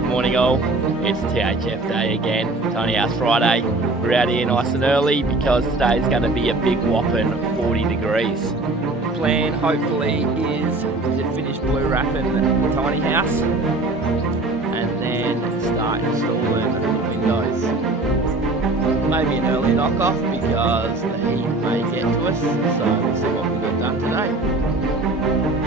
Good morning all, it's THF day again, Tiny House Friday. We're out here nice and early because today's going to be a big whopping 40 degrees. The plan hopefully is to finish blue wrapping the tiny house and then start installing the windows. Maybe an early knock off because the heat may get to us, so we'll see what we've got done today.